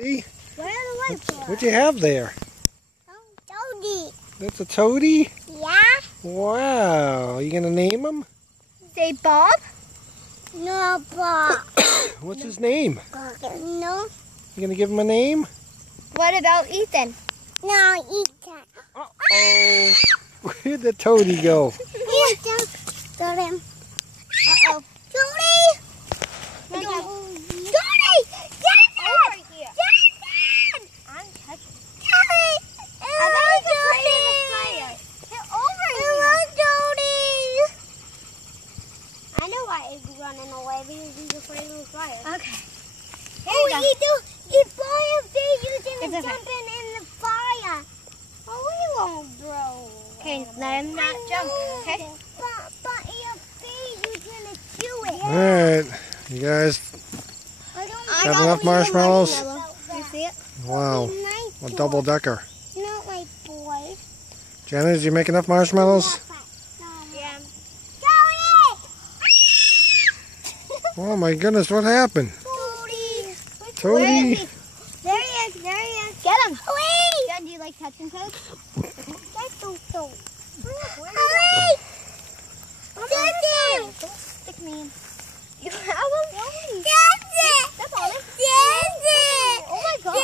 See? Where are the lights? What'd you have there? Toady. That's a toady? Yeah? Wow. You gonna name him? Say Bob? No, Bob. What's his name? No. You gonna give him a name? What about Ethan? No, Ethan. Uh-oh. Where'd the toady go? Ethan. Got him. Uh-oh. Toady! Toady! Jackson! Jackson! I'm touching. Toady! I thought he was afraid of the fire. Get over here. Toady! I know why he's running away because he's afraid of the fire. Okay. If fire you're gonna jump in the fire. Oh, we won't, bro. Okay, let him not jump, okay? But you're gonna chew it. Alright. You guys have enough marshmallows? You see it? Wow. A double decker. Not my boy. Janet, did you make enough marshmallows? Yeah. Oh my goodness, what happened? Toady. Toady. There he is. There he is. Get him. John, do you like touching toads? That's so. Hurry! Don't stick me in. You have him? That's on him. Oh my God.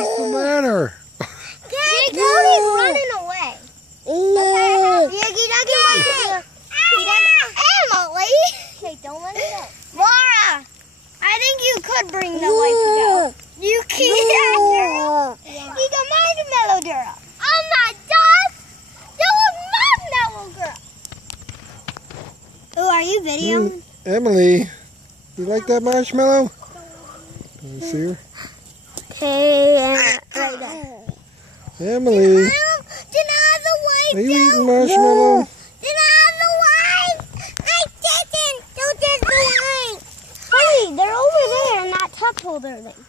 What's the matter? Toady's running away. Emily. Okay, don't let it go. Laura, I think you could bring the wife down. You can't. You got marshmallow girl. I'm not done. That was marshmallow girl. Oh, are you videoing? Emily, you like that marshmallow? Can you see her? Hey, right there. Emily, are you eating marshmallow? Honey, they're over there in that cup holder thing.